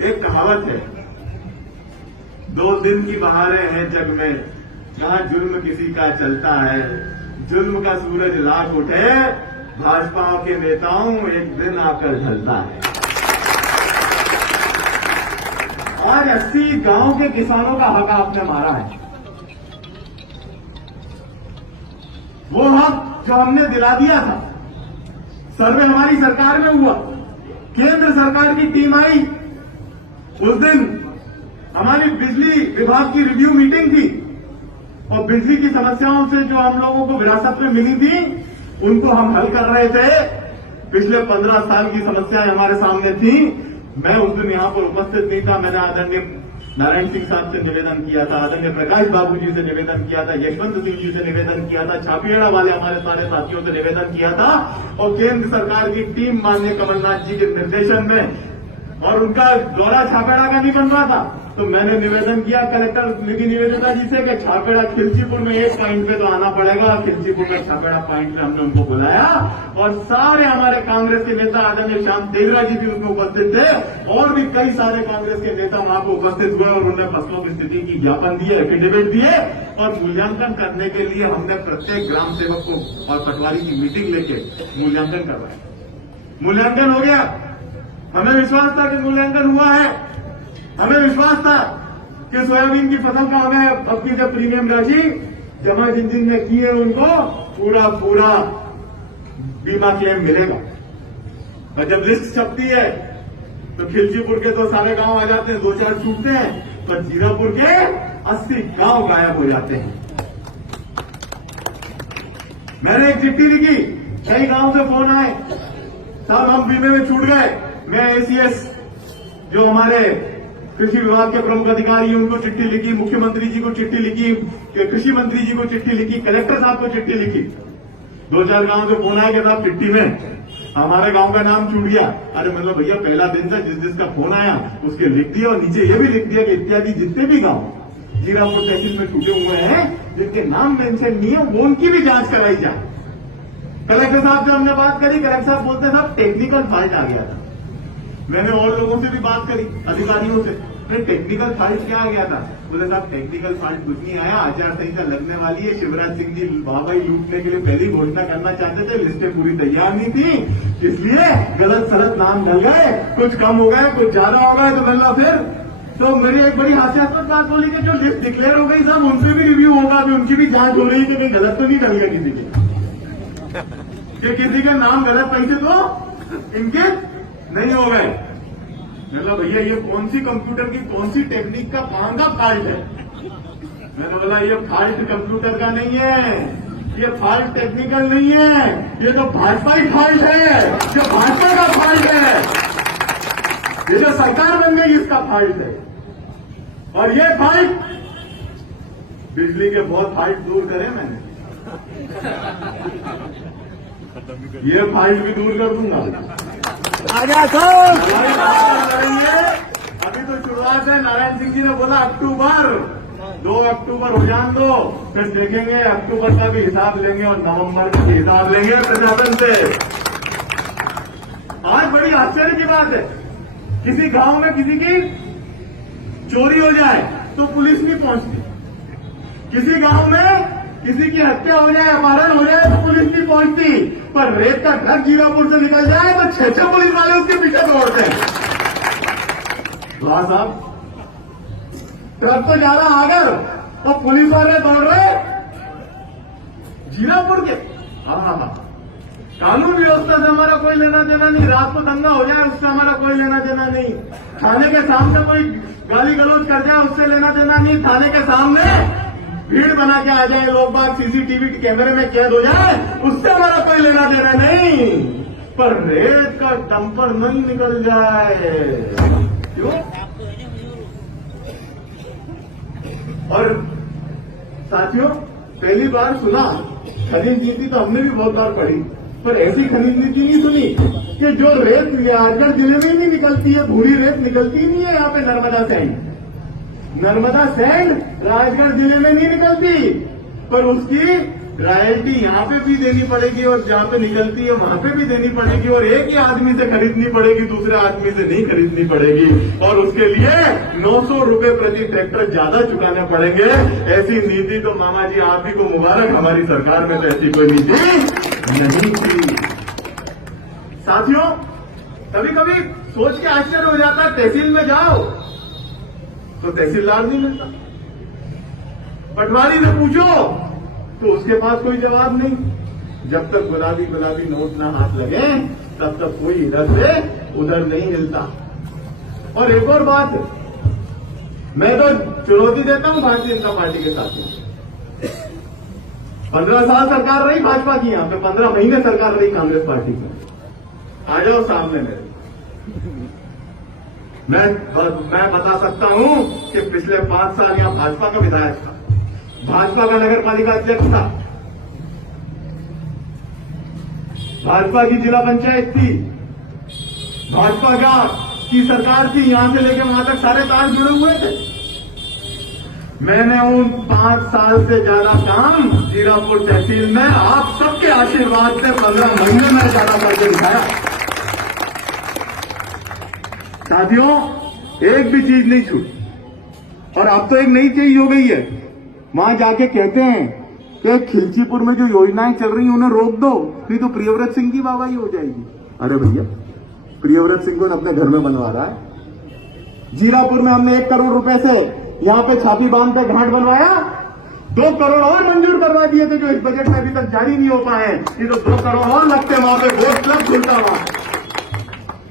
एक कहावत है, 2 दिन की बहारें हैं जग में, जहां जुल्म किसी का चलता है, जुल्म का सूरज राख उठे, भाजपा के नेताओं एक दिन आकर ढलता है। आज 80 गांव के किसानों का हक आपने मारा है। वो हक जो हमने दिला दिया था, सर्वे हमारी सरकार में हुआ, केंद्र सरकार की टीम आई, उस दिन हमारी बिजली विभाग की रिव्यू मीटिंग थी और बिजली की समस्याओं से जो हम लोगों को विरासत में मिली थी उनको हम हल कर रहे थे। पिछले 15 साल की समस्याएं हमारे सामने थी। मैं उस दिन यहां पर उपस्थित नहीं था। मैंने आदरणीय नारायण सिंह साहब से निवेदन किया था, आदरणीय प्रकाश बाबू जी से निवेदन किया था, यशवंत सिंह जी से निवेदन किया था, छापियाड़ा वाले हमारे सारे साथियों से निवेदन किया था और केंद्र सरकार की टीम माननीय कमलनाथ जी के निर्देशन में, और उनका दौरा छापेड़ा का नहीं बन रहा था, तो मैंने निवेदन किया कलेक्टर निधि निवेदिता जी से कि छापेड़ा खिलचीपुर में एक पॉइंट पे तो आना पड़ेगा। खिलचीपुर में छापेड़ा पॉइंट पे हमने उनको बुलाया और सारे हमारे कांग्रेस के नेता आदरणीय श्याम तेजरा जी भी उसमें उपस्थित थे और भी कई सारे कांग्रेस के नेता वहां पर उपस्थित हुए और उन्होंने फसलों की स्थिति की ज्ञापन दिए, एफिडेविट दिए और मूल्यांकन करने के लिए हमने प्रत्येक ग्राम सेवक को और पटवारी की मीटिंग लेके मूल्यांकन करवाया। मूल्यांकन हो गया। हमें विश्वास था कि मूल्यांकन हुआ है। हमें विश्वास था कि सोयाबीन की फसल का हमें अपनी जब प्रीमियम राशि जमा जिन जिन ने की है उनको पूरा बीमा क्लेम मिलेगा। और जब लिस्ट छपती है तो खिलचीपुर के तो सारे गांव आ जाते हैं, 2-4 छूटते हैं, पर जीरापुर के 80 गांव गायब हो जाते हैं। मैंने एक चिट्ठी लिखी, कई गांव से फोन आए, साहब हम बीमे में छूट गए। मैं एसीएस जो हमारे कृषि विभाग के प्रमुख अधिकारी हैं उनको चिट्ठी लिखी, मुख्यमंत्री जी को चिट्ठी लिखी, कृषि मंत्री जी को चिट्ठी लिखी, कलेक्टर साहब को चिट्ठी लिखी। 2-4 गांव से फोन आया कि साहब चिट्ठी में हमारे गांव का नाम छूट गया। अरे मतलब भैया पहला दिन था, जिसका फोन आया उसके लिख दिया और नीचे ये भी लिख दिया कि इत्यादि जितने भी गांव जीरापुर तहसील में छूटे हुए हैं जिनके नाम मेंशन नहीं है वो उनकी भी जांच कराई जाए। कलेक्टर साहब से हमने बात करी, कलेक्टर साहब बोलते साहब टेक्निकल फॉल्ट आ गया था। मैंने और लोगों से भी बात करी, अधिकारियों से, टेक्निकल फॉल्ट क्या आ गया था? बोले साहब टेक्निकल फॉल्ट कुछ नहीं आया, आचार संहिता लगने वाली है, शिवराज सिंह जी वाहवाही लूटने के लिए पहली घोषणा करना चाहते थे, लिस्टें पूरी तैयार नहीं थी, इसलिए गलत सलत नाम डल गए, कुछ कम हो गए, कुछ ज्यादा हो गए, तो गल्ला फिर तो मेरी एक बड़ी हास्यास्पद बात बोली कि जो लिस्ट डिक्लेयर हो गई साहब उनसे भी रिव्यू होगा, अभी उनकी भी जांच हो रही है कि भाई गलत तो नहीं डल गया किसी के, किसी का नाम गलत पैसे तो इनके नहीं हो गए। मतलब भैया ये कौन सी कंप्यूटर की कौन सी टेक्निक का कौन सा फॉल्ट है? मैंने बोला ये फॉल्ट कंप्यूटर का नहीं है, ये फॉल्ट टेक्निकल नहीं है, ये तो भाजपा ही फॉल्ट है, जो भाजपा का फॉल्ट है, ये जो सरकार बन गई इसका फॉल्ट है। और ये फॉल्ट बिजली के बहुत फॉल्ट दूर करे मैंने, ये फॉल्ट भी दूर कर दूंगा। आजा अभी तो शुरुआत है। नारायण सिंह जी ने बोला अक्टूबर 2 अक्टूबर हो जान दो, फिर देखेंगे, अक्टूबर का भी हिसाब लेंगे और नवंबर का भी हिसाब लेंगे प्रशासन से। आज बड़ी आश्चर्य की बात है, किसी गांव में किसी की चोरी हो जाए तो पुलिस नहीं पहुंचती, किसी गांव में किसी की हत्या हो जाए, अपहरण हो जाए तो पुलिस नहीं पहुंचती, पर रेत का ट्रक जीरापुर से निकल जाए तो 6 पुलिस वाले उसके पीछे दौड़ते हैं। वाह साहब, ट्रक तो जा रहा आगे और पुलिस वाले दौड़ रहे जीरापुर के। हाँ, कानून व्यवस्था से हमारा कोई लेना देना नहीं, रात को दंगा हो जाए उससे हमारा कोई लेना देना नहीं, थाने के सामने कोई गाली गलौज कर जाए उससे लेना देना नहीं, थाने के सामने भीड़ बना के आ जाए लोग बाग, सीसीटीवी कैमरे में कैद हो जाए उससे हमारा कोई लेना देना नहीं, पर रेत का डंपर नहीं निकल जाए क्यों? और साथियों पहली बार सुना खनिज नीति तो हमने भी बहुत बार पढ़ी, पर ऐसी खनिज नीति नहीं सुनी कि जो रेत राजगढ़ जिले में नहीं निकलती है, भूरी रेत निकलती नहीं है यहाँ पे नर्मदा सैंड राजगढ़ जिले में नहीं निकलती, पर उसकी रॉयल्टी यहाँ पे भी देनी पड़ेगी और जहाँ पे निकलती है वहाँ पे भी देनी पड़ेगी, और एक ही आदमी से खरीदनी पड़ेगी, दूसरे आदमी से नहीं खरीदनी पड़ेगी, और उसके लिए 900 रुपए प्रति ट्रैक्टर ज्यादा चुकाने पड़ेंगे। ऐसी नीति तो मामा जी आप ही को मुबारक, हमारी सरकार में तो ऐसी कोई नीति नहीं थी। साथियों, कभी कभी सोच के आश्चर्य हो जाता है, तहसील में जाओ तो तहसीलदार नहीं मिलता, पटवारी से पूछो तो उसके पास कोई जवाब नहीं। जब तक गुलाबी गुलाबी नोट ना हाथ लगे तब तक कोई इधर से उधर नहीं हिलता। और एक और बात, मैं तो चुनौती देता हूं भारतीय जनता पार्टी के साथ। 15 साल सरकार रही भाजपा की, यहां पे 15 महीने सरकार रही कांग्रेस पार्टी की। आ जाओ सामने मेरे, मैं बता सकता हूं कि पिछले 5 साल यहां भाजपा का विधायक था, भाजपा का नगर पालिका अध्यक्ष था, भाजपा की जिला पंचायत थी, भाजपा की सरकार थी, यहां से लेकर वहां तक सारे तार जुड़े हुए थे। मैंने उन 5 साल से ज्यादा काम जीरापुर तहसील में आप सबके आशीर्वाद से 15 महीने में ज्यादा करके दिखाया। साथियों, एक भी चीज नहीं छूटी, और अब तो एक नई चीज हो गई है। वहां जाके कहते हैं कि खिलचीपुर में जो योजनाएं चल रही हैं उन्हें रोक दो, नहीं तो प्रियव्रत सिंह की वाहवाही हो जाएगी। अरे भैया, प्रियव्रत सिंह को अपने घर में बनवा रहा है। जीरापुर में हमने 1 करोड़ रुपए से यहां पे छाती बांध पे घाट बनवाया, 2 करोड़ और मंजूर करवा दिए थे जो इस बजट में अभी तक जारी नहीं हो पाए। ये तो 2 करोड़ और लगते, वहां पे गोल्फ क्लब खुलता वहां।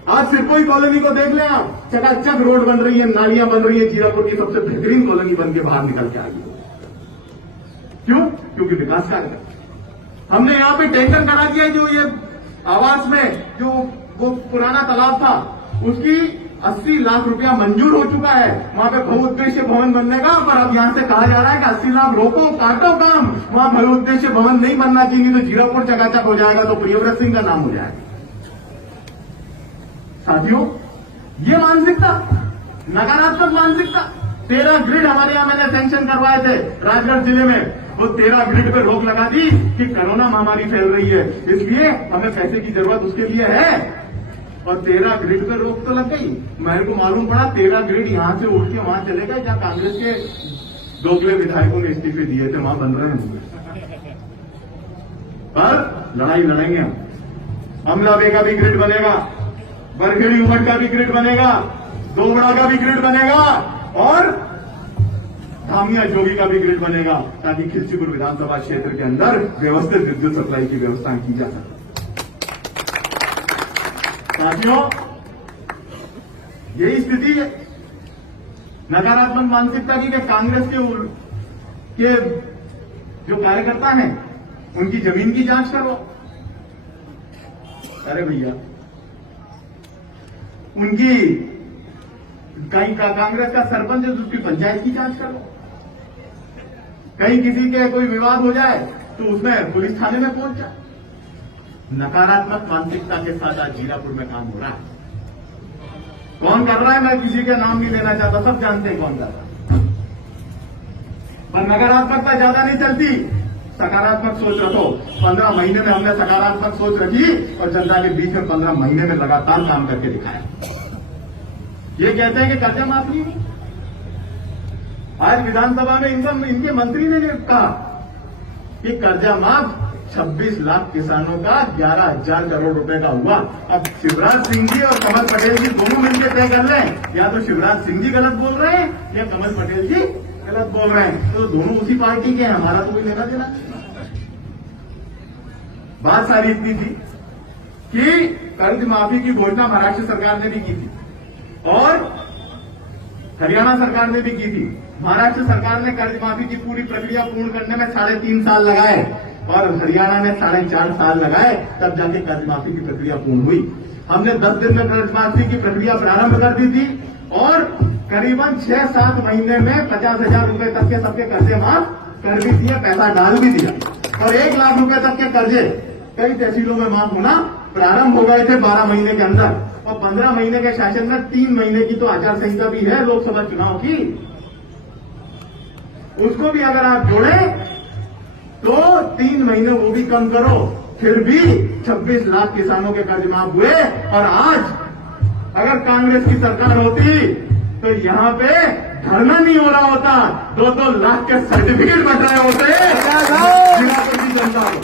आज सिरकोई कॉलोनी को देख लें आप, चकाचक रोड बन रही है, नालियां बन रही है, जीरापुर की सबसे बेहतरीन कॉलोनी बन के बाहर निकल के आ गई। क्यों? क्योंकि विकास कार्य हमने यहां पे टेंडर करा दिया। जो ये आवास में जो वो पुराना तालाब था उसकी 80 लाख रुपया मंजूर हो चुका है, वहां पे बहुउद्देश्य भवन बनने का। पर अब यहां से कहा जा रहा है कि 80 लाख रोको, काटो काम, वहां बहुउद्देश्य भवन नहीं बनना चाहिए, तो जीरापुर चकाचक हो जाएगा, तो प्रियव्रत सिंह का नाम हो जाएगा। साथियों, ये मानसिकता, नकारात्मक मानसिकता। 13 ग्रिड हमारे यहां मैंने सैंक्शन करवाए थे राजगढ़ जिले में, वो 13 ग्रिड पे रोक लगा दी कि कोरोना महामारी फैल रही है, इसलिए हमें पैसे की जरूरत उसके लिए है, और 13 ग्रिड पे रोक तो लग गई। मेरे को मालूम पड़ा 13 ग्रिड यहां से उठ के वहां चले गए जहां कांग्रेस के दोगले विधायकों ने इस्तीफे दिए थे, वहां बन रहे हैं। पर लड़ाई लड़ेंगे हम। अमलाबे का भी ग्रिड बनेगा, बरखेड़ी उमट का भी ग्रिड बनेगा, दोगड़ा का भी ग्रिड बनेगा, और धामिया जोगी का भी ग्रिड बनेगा, ताकि खिलचीपुर विधानसभा क्षेत्र के अंदर व्यवस्थित विद्युत सप्लाई की व्यवस्था की जा सके। साथियों, यही स्थिति है नकारात्मक मानसिकता की कि कांग्रेस के जो कार्यकर्ता हैं उनकी जमीन की जांच करो। अरे भैया, उनकी कहीं का कांग्रेस का सरपंच है तो उसकी पंचायत की जांच करो। कहीं किसी के कोई विवाद हो जाए तो उसमें पुलिस थाने में पहुंच जाए। नकारात्मक मानसिकता के साथ आज जीरापुर में काम हो रहा है। कौन कर रहा है मैं किसी का नाम नहीं लेना चाहता, सब जानते हैं कौन कर रहा है। पर नकारात्मकता ज्यादा नहीं चलती, सकारात्मक सोच रखो। 15 महीने में हमने सकारात्मक सोच रखी और जनता के बीच में 15 महीने में लगातार काम करके दिखाया। ये कहते हैं कि कर्जा माफी नहीं। आज विधानसभा में इनके मंत्री ने कहा कि कर्जा माफ 26 लाख किसानों का 11,000 करोड़ रुपए का हुआ। अब शिवराज सिंह जी और कमल पटेल जी दोनों मिलकर तय कर रहे हैं, या तो शिवराज सिंह जी गलत बोल रहे हैं या कमल पटेल जी गलत बोल रहे हैं, तो दोनों उसी पार्टी के हैं, हमारा तो कोई लेना देना। बात सारी इतनी थी कि कर्ज माफी की घोषणा महाराष्ट्र सरकार ने भी की थी और हरियाणा सरकार ने भी की थी। महाराष्ट्र सरकार ने कर्ज माफी की पूरी प्रक्रिया पूर्ण करने में 3.5 साल लगाए और हरियाणा ने 4.5 साल लगाए, तब जाके कर्ज माफी की प्रक्रिया पूर्ण हुई। हमने 10 दिन में कर्ज माफी की प्रक्रिया प्रारंभ कर दी थी और करीबन 6-7 महीने में 50,000 रुपए तक के सबके कर्जे माफ कर भी दिए, पैसा डाल भी दिया, और 1 लाख रुपए तक के कर्जे कई तहसीलों में माफ होना प्रारंभ हो गए थे 12 महीने के अंदर। और 15 महीने के शासन में 3 महीने की तो आचार संहिता भी है लोकसभा चुनाव की, उसको भी अगर आप जोड़ें तो 3 महीने वो भी कम करो, फिर भी 26 लाख किसानों के कर्ज माफ हुए। और आज अगर कांग्रेस की सरकार होती तो यहां पे धरना नहीं हो रहा होता, 2-2 लाख के सर्टिफिकेट बट रहे होते जिला परिषद जनता को।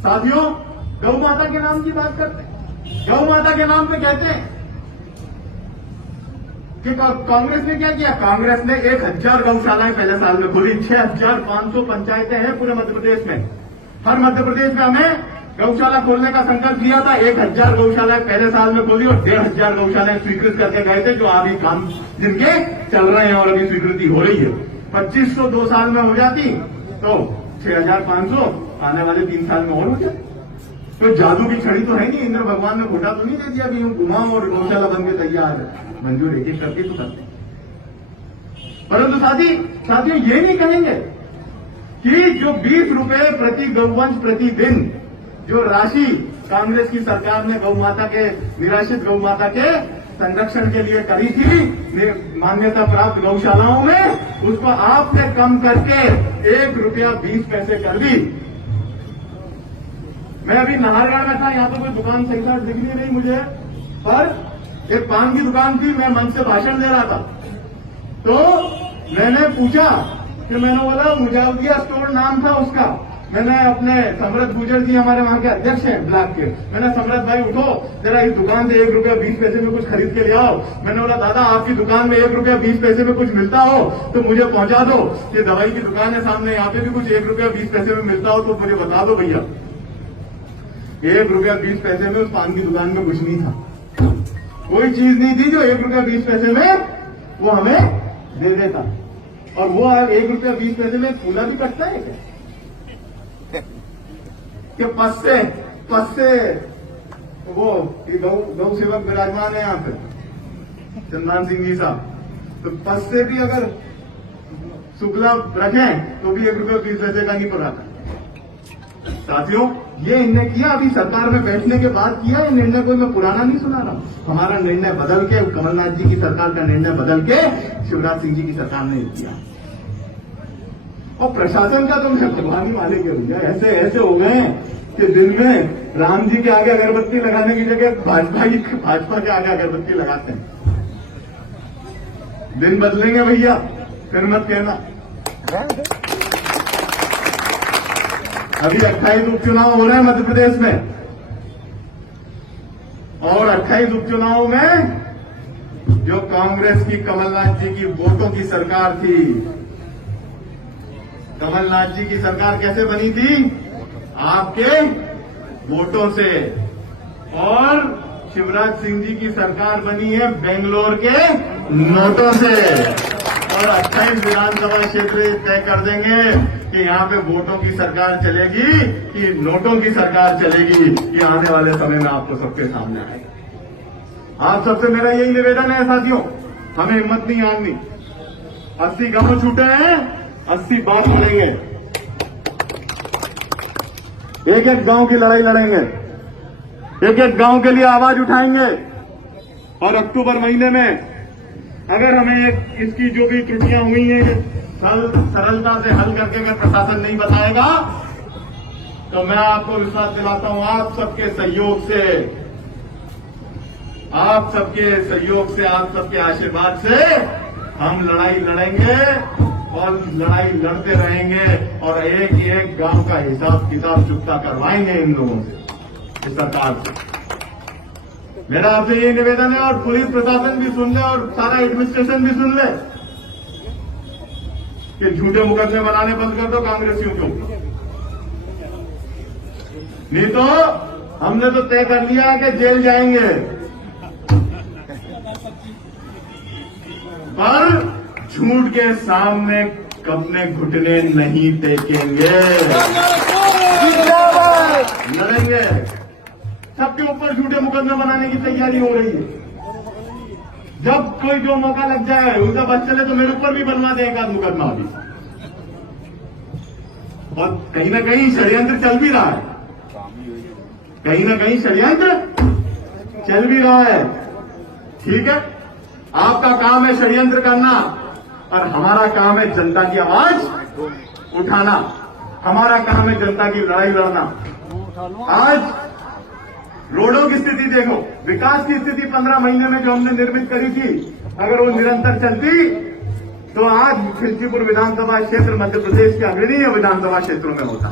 साथियों, गौ माता के नाम की बात करते हैं, गौ माता के नाम पे कहते हैं कि कांग्रेस ने क्या किया। कांग्रेस ने 1000 गौशालाएं पहले साल में खोली। 6500 पंचायतें हैं पूरे मध्य प्रदेश में। हर मध्य प्रदेश में हमें गौशाला खोलने का संकल्प लिया था। 1000 गौशालाएं पहले साल में खोली और 1500 गौशालाएं स्वीकृत करके गए थे, जो अभी काम जिनके चल रहे हैं और अभी स्वीकृति हो रही है। 2500 2 साल में हो जाती तो 6500 आने वाले 3 साल में और हो जाती। तो जादू की छड़ी तो है नहीं, इंद्र भगवान ने घोटा तो नहीं दे दिया कि यूं घुमाओ और गौशाला बन के तैयार है। मंजूर एक करके तो करते हैं। परंतु साथियों ये नहीं कहेंगे कि जो 20 रुपए प्रति गौवंश प्रतिदिन जो राशि कांग्रेस की सरकार ने गौ माता के निराश्रित गौ माता के संरक्षण के लिए करी थी मान्यता प्राप्त गौशालाओं में, उसको आपने कम करके 1 रुपया 20 पैसे कर दी। मैं अभी नाहरगढ़ में था, यहां तो कोई दुकान सही साथ दिख नहीं रही मुझे, पर एक पान की दुकान थी। मैं मंच से भाषण दे रहा था तो मैंने पूछा कि मैंने बोला मुजाविया स्टोर नाम था उसका। मैंने अपने समृद्ध गुजर जी हमारे वहां के अध्यक्ष हैं ब्लॉक के, मैंने समृद्ध भाई उठो जरा इस दुकान से 1 रुपया 20 पैसे में कुछ खरीद के ले आओ। मैंने बोला दादा आपकी दुकान में 1 रुपया 20 पैसे में कुछ मिलता हो तो मुझे पहुंचा दो। ये दवाई की दुकान है सामने, यहाँ पे भी कुछ 1 रुपया 20 पैसे में मिलता हो तो मुझे बता दो भैया। 1 रुपया 20 पैसे में उस पान की दुकान में कुछ नहीं था, कोई चीज नहीं थी जो 1 रुपया 20 पैसे में वो हमें दे देता। और वो 1 रुपया 20 पैसे में फूला भी कटता है क्या कि पस्से वो गौ सेवक विराजमान है यहाँ पे चंदन सिंह जी साहब, तो पस्से भी अगर शुक्ला रखें तो भी 1 रुपया 20 पैसे का नहीं पड़ा। साथियों, ये इनने किया, अभी सरकार में बैठने के बाद किया। ये निर्णय कोई मैं पुराना नहीं सुना रहा हूं। हमारा निर्णय बदल के, कमलनाथ जी की सरकार का निर्णय बदल के शिवराज सिंह जी की सरकार ने किया। और प्रशासन का तो मैं भगवान ही मालिक है। ऐसे हो गए कि दिन में राम जी के आगे अगरबत्ती लगाने की जगह भाजपा के आगे अगरबत्ती लगाते हैं। दिन बदलेंगे भैया, फिर मत कहना। अभी 28 उपचुनाव हो रहे हैं मध्य प्रदेश में और 28 उपचुनाव में जो कांग्रेस की कमलनाथ जी की वोटों की सरकार थी, कमलनाथ जी की सरकार कैसे बनी थी? आपके वोटों से। और शिवराज सिंह जी की सरकार बनी है बेंगलोर के नोटों से। और 28 विधानसभा क्षेत्र तय कर देंगे कि यहाँ पे वोटों की सरकार चलेगी कि नोटों की सरकार चलेगी, ये आने वाले समय में आपको सबके सामने आएगा। आप सबसे मेरा यही निवेदन है साथियों, हमें हिम्मत नहीं हारनी। 80 गांव छूटे हैं, 80 बात लड़ेंगे, एक गांव की लड़ाई लड़ेंगे, एक गांव के लिए आवाज उठाएंगे। और अक्टूबर महीने में अगर हमें इसकी जो भी त्रुटियां हुई हैं सरलता से हल करके अगर प्रशासन नहीं बताएगा तो मैं आपको विश्वास दिलाता हूं, आप सबके सहयोग से, आप सबके आशीर्वाद से हम लड़ाई लड़ेंगे और लड़ाई लड़ते रहेंगे और एक गांव का हिसाब किताब चुकता करवाएंगे इन लोगों से, इस सरकार से। मेरा आपसे ये निवेदन है और पुलिस प्रशासन भी सुन ले और सारा एडमिनिस्ट्रेशन भी सुन ले कि झूठे मुकदमे बनाने बंद कर दो कांग्रेसियों को। नहीं तो हमने तो तय कर लिया है कि जेल जाएंगे, पर झूठ के सामने अपने घुटने नहीं टेकेंगे, लड़ेंगे। सबके ऊपर झूठे मुकदमे बनाने की तैयारी हो रही है। जब कोई जो मौका लग जाए उनका बस चले तो मेरे ऊपर भी बनवा देगा मुकदमा अभी। और कहीं ना कहीं षड्यंत्र चल भी रहा है, कहीं ना कहीं षड्यंत्र चल भी रहा है। ठीक है, आपका काम है षड्यंत्र करना और हमारा काम है जनता की आवाज उठाना। हमारा काम है जनता की लड़ाई लड़ना। आज रोडों की स्थिति देखो, विकास की स्थिति 15 महीने में जो हमने निर्मित करी थी, अगर वो निरंतर चलती तो आज खिलचीपुर विधानसभा क्षेत्र मध्य प्रदेश के अग्रणी विधानसभा क्षेत्रों में होता।